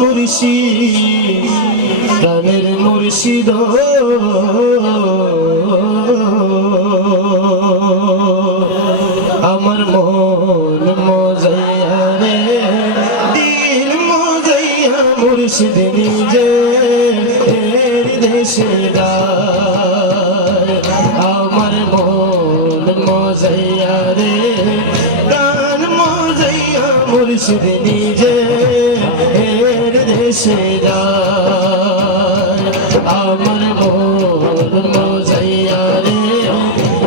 মুর্শিদ প্রাণের মুর্শিদ আমার মন মজাইয়া রে দিল মজাইয়া মুর্শিদ নিজে দেশে আমার মন মজাইয়া রে প্রাণ মজাইয়া মুর্শিদ নিজে দেশে আমার মন মজাইয়া রে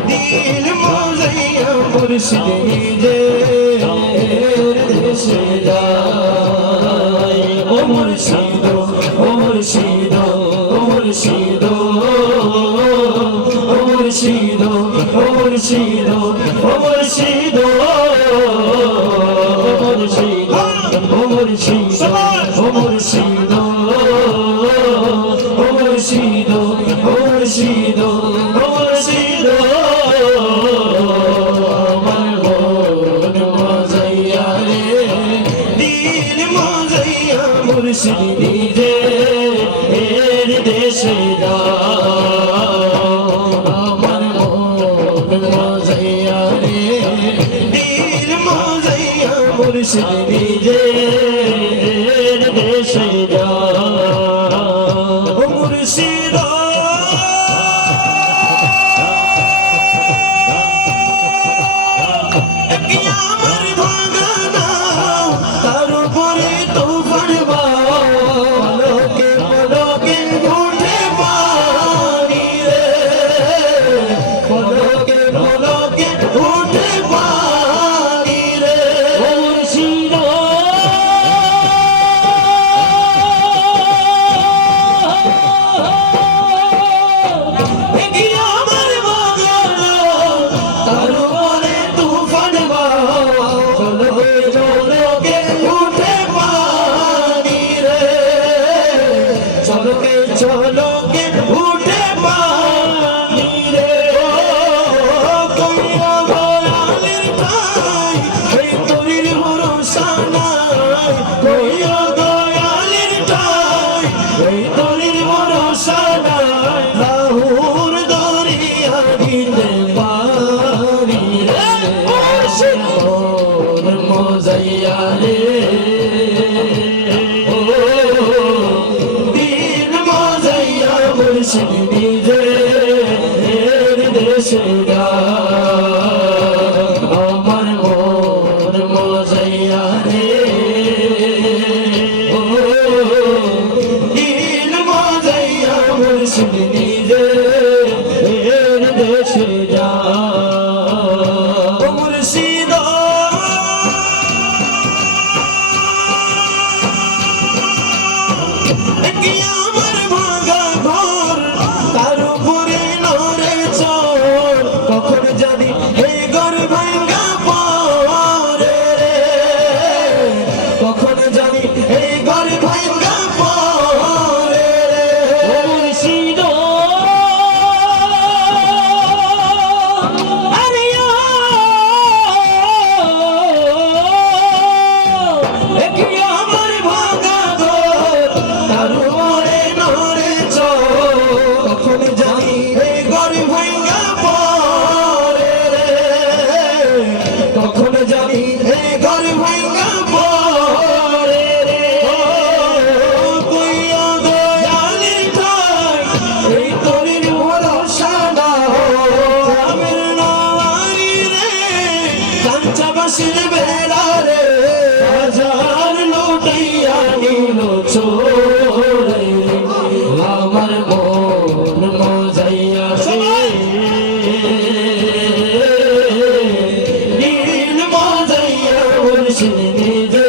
দিল মজাইয়া মুর্শিদ নিজে দেশে ও মুর্শিদ ও মুর্শিদ ও মুর্শিদ ও মুর্শিদ ও মুর্শিদ ও মুর্শিদ ও মুর্শিদ ও মুর্শিদ ও মুর্শিদ ও মুর্শিদ ও মুর্শিদ আমার মন মজাইয়া রে দিল মজাইয়া মুর্শিদ নিজে এর দেশে আমার মন মজাইয়া রে দিল মজাইয়া মুর্শিদ নিজে দেশে ও মুর্শিদ আমার ভাঙানা তার উপরে তুফান পলকে পলকে উঠে পানি রে পলকে পলকে উঠে পানি রে ও মুর্শিদ চলকে উঠে পানি রে কইয়া দয়ালের ঠাই এই তোরির ভরসা নাই কইয়া দয়ালের ঠাই এই তোরির ভরসা নাই লাহুর দরিয়া দিতে পারি রে মন মজাইয়া রে মুর্শিদ নিজে দেশে আমার মন মজাইয়া রে দিল মজাইয়া মুর্শিদ নিজে দেশে মুর্শিদ আমার ভাঙা ঘর তার উপরে নরে চোর কখন জানি এই ঘর ভাঙা পরে রে কখন জানি এই ঘর ভাঙা পরে রে ও মুর্শিদ আরে আমার ভাঙা ঘর তার উপরে নরে চোর কখন জানি এই ঘর ভাঙা পরে রে কখন জানি এই ঘর ভাঙা পরে রে কইয়া দয়ালের ঠাই এই তোরির ভরসা গ্রামের নারী রে কাঞ্চাবাসীর বেড়া রে হাজার লুটাইয়া নিল চোর আমার মন মজাইয়া দিল মজাইয়া মুর্শিদ নিজে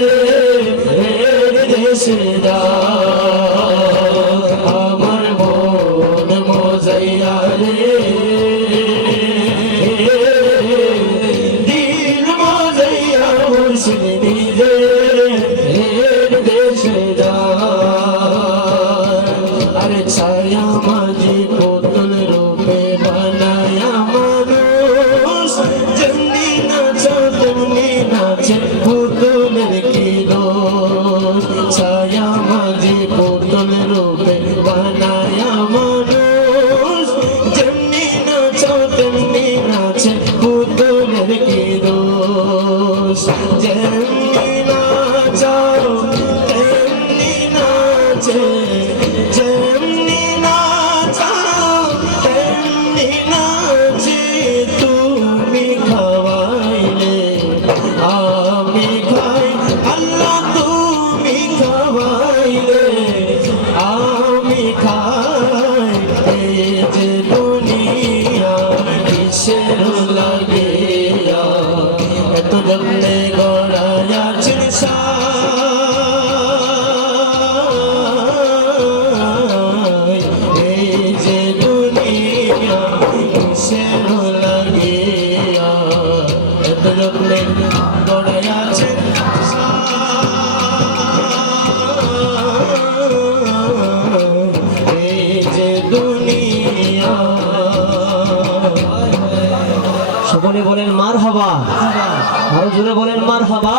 দেশে আমার মন মজাইয়া রে দিল মজাইয়া মুর্শিদ নিজে দেশে আরে ছায়া মাঝি পুতুল রূপে বানায়া ছায়া মাঝে পুতুল রূপে বানায়া মানুষ যেমনি নাচো তেমনি নাচে পুতুলের কি দোষ যেমনি নাচাও তেমনি নাচে যেমনি নাচাও তেমনি নাচে তুমি খাওয়াইলে আমি খাই আল্লাহ তুমি খাওয়াইলে আমি খাই এই যে দুনিয়া কিসের লাগে এত জন্যে গড়ায়া চিনসা এই যে দুনিয়া কিসের লাগে এত জন্যে গড়ায়া চিনসা এই যে দুনিয়া সকলে বলেন মারহাবা, আরো জোরে বলেন মারহাবা।